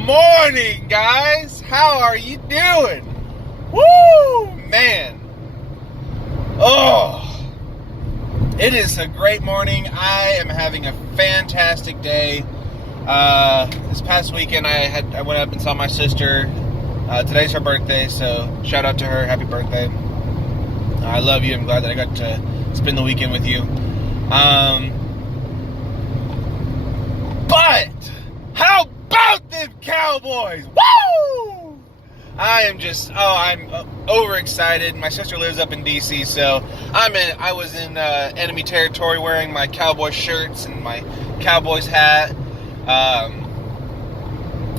morning, guys. How are you doing? Woo, man. Oh, it is a great morning. I am having a fantastic day. This past weekend, I went up and saw my sister. Today's her birthday, so shout out to her. Happy birthday. I love you. I'm glad that I got to spend the weekend with you. But how about them Cowboys? Woo! I'm overexcited. My sister lives up in DC, so I was in enemy territory wearing my Cowboys shirts and my Cowboys hat.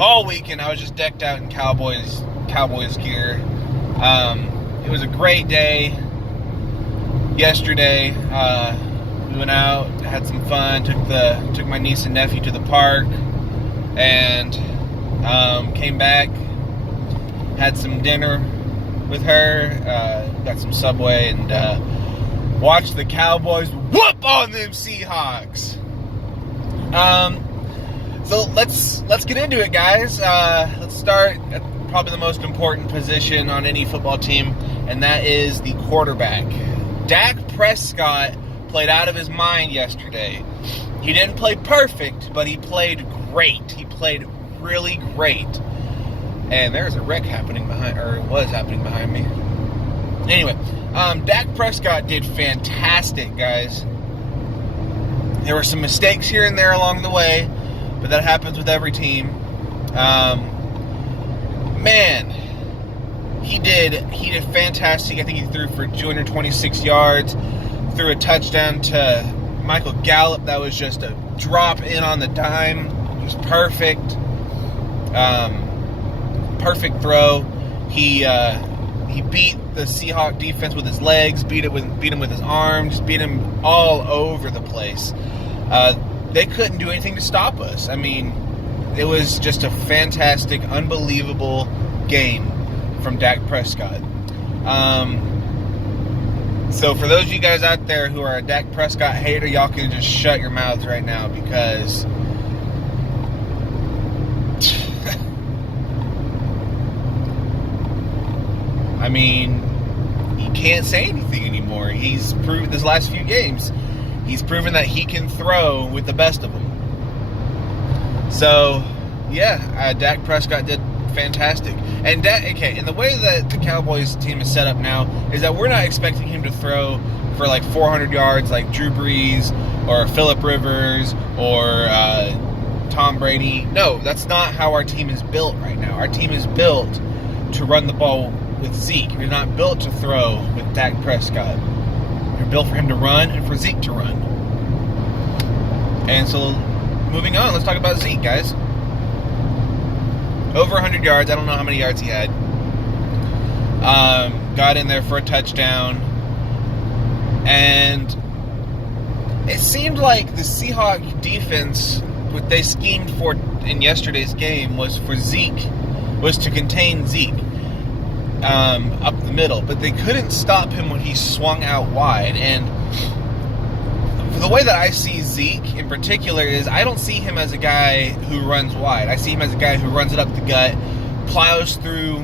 All weekend I was just decked out in Cowboys gear. It was a great day. Yesterday, we went out, had some fun, took my niece and nephew to the park, and came back, had some dinner with her, got some Subway, and watched the Cowboys whoop on them Seahawks. So let's get into it, guys. Let's start at probably the most important position on any football team, and that is the quarterback. Dak Prescott played out of his mind yesterday. He didn't play perfect, but he played great. He played really great. And there's a wreck was happening behind me. Anyway, Dak Prescott did fantastic, guys. There were some mistakes here and there along the way, but that happens with every team. He did fantastic. I think he threw for 226 yards, threw a touchdown to Michael Gallup. That was just a drop in on the dime. It was perfect. Perfect throw. He beat the Seahawks defense with his legs, beat him with his arms, beat him all over the place. They couldn't do anything to stop us. I mean, it was just a fantastic, unbelievable game from Dak Prescott. So for those of you guys out there who are a Dak Prescott hater, y'all can just shut your mouths right now, because I mean, he can't say anything anymore. He's proven this last few games. He's proven that he can throw with the best of them. So, yeah, Dak Prescott did fantastic. And and the way that the Cowboys team is set up now is that we're not expecting him to throw for like 400 yards like Drew Brees or Phillip Rivers or Tom Brady. No, that's not how our team is built right now. Our team is built to run the ball with Zeke. We're not built to throw with Dak Prescott. We're built for him to run and for Zeke to run. And so, moving on, let's talk about Zeke, guys. Over 100 yards. I don't know how many yards he had. Got in there for a touchdown. And it seemed like the Seahawks defense, what they schemed for in yesterday's game was to contain Zeke up the middle. But they couldn't stop him when he swung out wide. And the way that I see Zeke in particular is I don't see him as a guy who runs wide. I see him as a guy who runs it up the gut, plows through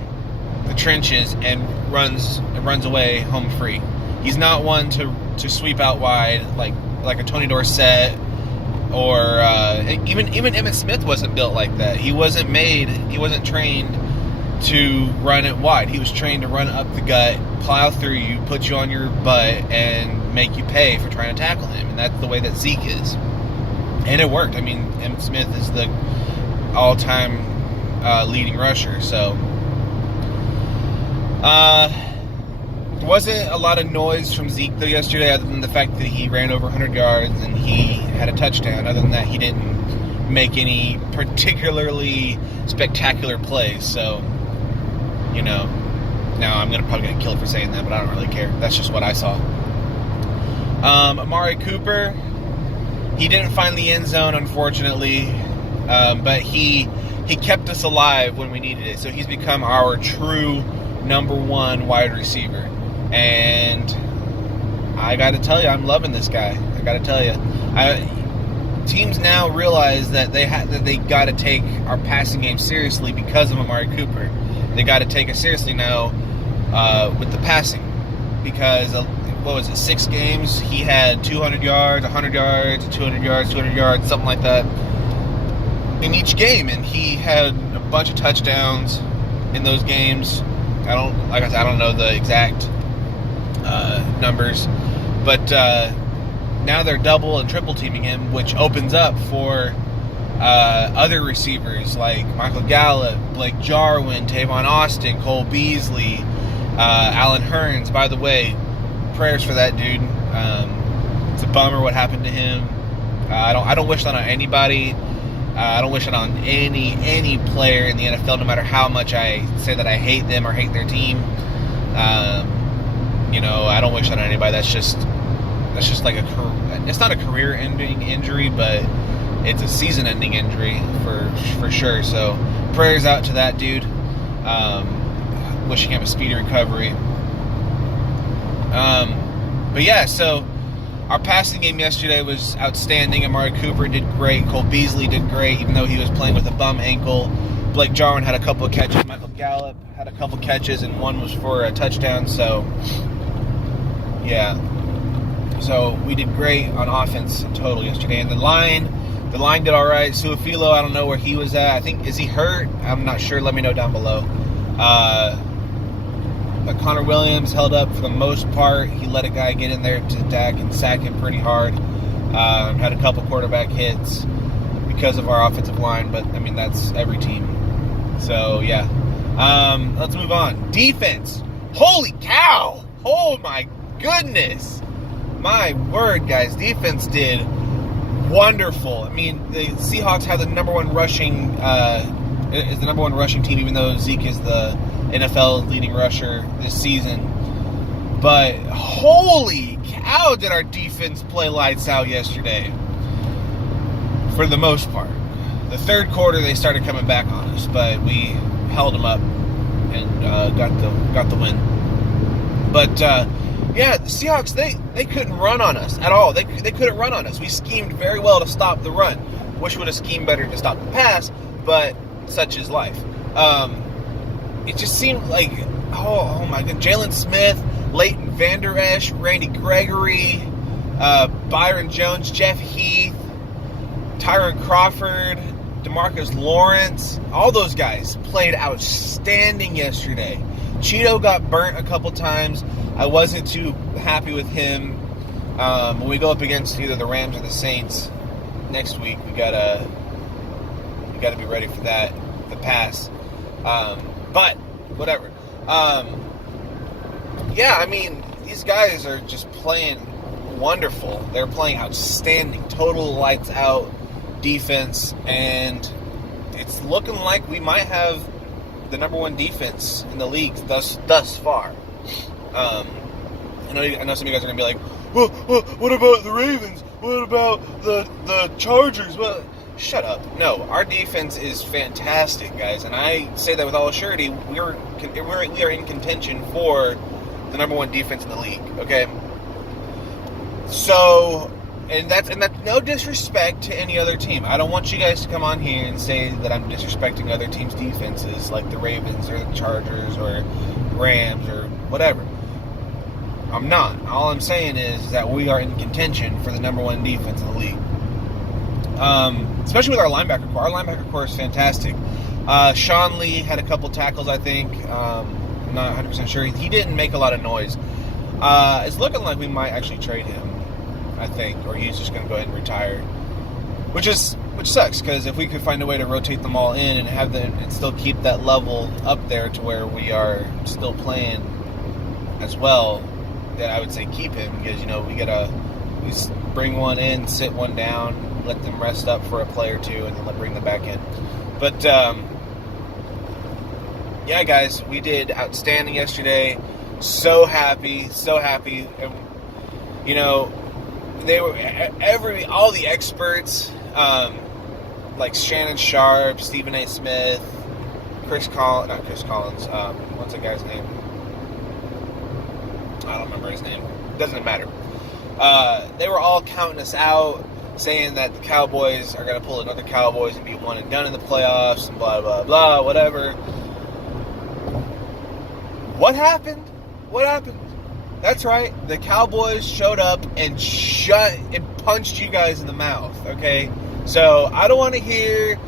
the trenches, and runs away home free. He's not one to sweep out wide like a Tony Dorsett or even Emmitt Smith wasn't built like that. He wasn't trained to run it wide. He was trained to run up the gut, plow through you, put you on your butt, and make you pay for trying to tackle him. And that's the way that Zeke is. And it worked. I mean, Emmitt Smith is the all-time leading rusher. So, there wasn't a lot of noise from Zeke, though, yesterday, other than the fact that he ran over 100 yards and he had a touchdown. Other than that, he didn't make any particularly spectacular plays. So, you know, now I'm probably going to get killed for saying that, but I don't really care. That's just what I saw. Amari Cooper, he didn't find the end zone, unfortunately, but he kept us alive when we needed it. So he's become our true number one wide receiver. And I got to tell you, I'm loving this guy. I got to tell you. teams now realize that they got to take our passing game seriously because of Amari Cooper. They got to take it seriously now with the passing because what was it, 6 games? He had 200 yards, 100 yards, 200 yards, 200 yards, something like that in each game, and he had a bunch of touchdowns in those games. I don't know the exact numbers, but now they're double and triple teaming him, which opens up for other receivers like Michael Gallup, Blake Jarwin, Tavon Austin, Cole Beasley, Allen Hurns. By the way, prayers for that dude. It's a bummer what happened to him. I don't wish that on anybody. I don't wish it on any player in the NFL, no matter how much I say that I hate them or hate their team. I don't wish that on anybody. That's just like it's not a career-ending injury, but it's a season-ending injury for sure. So prayers out to that dude. Wishing him a speedy recovery. But yeah, so our passing game yesterday was outstanding. Amari Cooper did great. Cole Beasley did great, even though he was playing with a bum ankle. Blake Jarwin had a couple of catches. Michael Gallup had a couple catches, and one was for a touchdown. So, yeah. So we did great on offense in total yesterday. And the line did all right. Suafilo, I don't know where he was at. Is he hurt? I'm not sure. Let me know down below. But Connor Williams held up for the most part. He let a guy get in there to Dak and sack him pretty hard. Had a couple quarterback hits because of our offensive line, but that's every team. So yeah, let's move on. Defense. Holy cow! Oh my goodness! My word, guys! Defense did wonderful. The Seahawks have the number one rushing. Is the number one rushing team, even though Zeke is the NFL leading rusher this season. But holy cow, did our defense play lights out yesterday. For the most part. The third quarter, they started coming back on us, but we held them up and got the win. But yeah, the Seahawks, they couldn't run on us at all. They couldn't run on us. We schemed very well to stop the run. Wish we would have schemed better to stop the pass, but such is life. It just seemed like, oh my God, Jalen Smith, Leighton Vander Esch, Randy Gregory, Byron Jones, Jeff Heath, Tyron Crawford, DeMarcus Lawrence, all those guys played outstanding yesterday. Cheeto got burnt a couple times. I wasn't too happy with him. When we go up against either the Rams or the Saints next week, we gotta be ready for that, the pass. But whatever. Yeah, these guys are just playing wonderful. They're playing outstanding, total lights out defense, and it's looking like we might have the number one defense in the league thus far. I know some of you guys are gonna be like, well, what about the Ravens? What about the Chargers? Well, shut up. No, our defense is fantastic, guys, and I say that with all surety. We are in contention for the number one defense in the league. Okay, so and that's no disrespect to any other team. I don't want you guys to come on here and say that I'm disrespecting other teams' defenses, like the Ravens or the Chargers or Rams or whatever. I'm not. All I'm saying is that we are in contention for the number one defense in the league. Especially with our linebacker core. Our linebacker core is fantastic. Sean Lee had a couple tackles, I think. I'm not 100% sure. He didn't make a lot of noise. It's looking like we might actually trade him, I think, or he's just going to go ahead and retire. Which sucks, because if we could find a way to rotate them all in and have them and still keep that level up there to where we are still playing as well, then I would say keep him, because we bring one in, sit one down, let them rest up for a play or two, and then bring them back in. But yeah, guys, we did outstanding yesterday. So happy. And, they were all the experts, like Shannon Sharp, Stephen A. Smith, not Chris Collins. What's that guy's name? I don't remember his name. Doesn't matter. They were all counting us out, saying that the Cowboys are going to pull another Cowboys and be one and done in the playoffs and blah, blah, blah, whatever. What happened? What happened? That's right. The Cowboys showed up and punched you guys in the mouth, okay? So I don't want to hear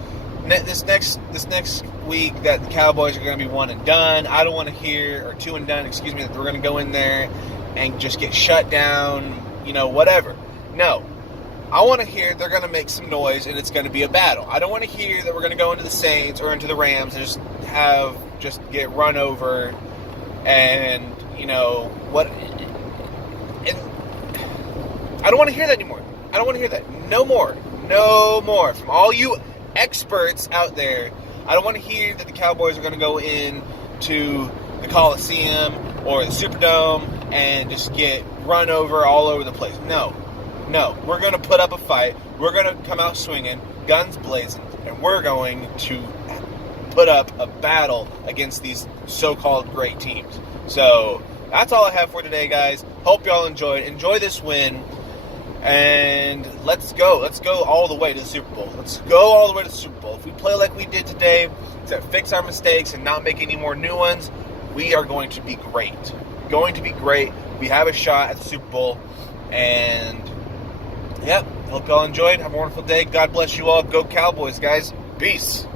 this next week that the Cowboys are going to be one and done. I don't want to hear, or two and done, excuse me, that we're going to go in there and just get shut down, whatever. No. I want to hear they're going to make some noise and it's going to be a battle. I don't want to hear that we're going to go into the Saints or into the Rams and just get run over and, what. And I don't want to hear that anymore. I don't want to hear that. No more. No more. From all you experts out there, I don't want to hear that the Cowboys are going to go in to the Coliseum or the Superdome and just get run over all over the place. No, we're going to put up a fight. We're going to come out swinging, guns blazing, and we're going to put up a battle against these so-called great teams. So that's all I have for today, guys. Hope y'all enjoyed. Enjoy this win. And let's go. Let's go all the way to the Super Bowl. Let's go all the way to the Super Bowl. If we play like we did today, to fix our mistakes and not make any more new ones, we are going to be great. Going to be great. We have a shot at the Super Bowl. And, yep, hope y'all enjoyed. Have a wonderful day. God bless you all. Go Cowboys, guys. Peace.